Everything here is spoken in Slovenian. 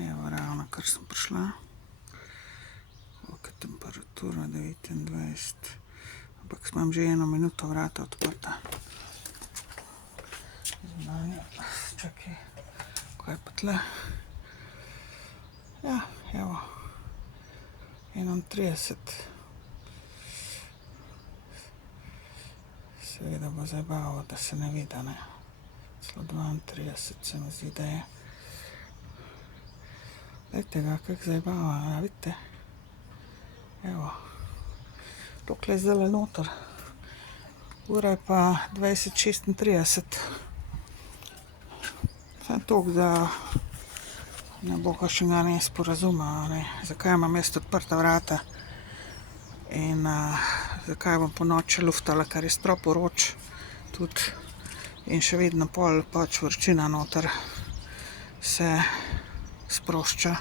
Evo, ravno kar sem prišla. Koliko je temperatura? 29. Ampak imam že 1 minuto vrata odprta. Zunanje. Čakaj, kaj je pa tle? Ja, evo. 31. Seveda bo zabavo, da se ne vidi, ne. Celo 32 se mi zdi, da je. Dajte ga, kako zabava, a vidite? Evo. Tukaj je zdajle noter. Ura je pa 20:36. Samo toliko, da ne bo kakšnega nesporazuma, ne, zakaj imam jaz odprta vrata in zakaj bom ponoči luftala, ker je strop vroč tudi in še vedno pol pač vročina noter se sprošča.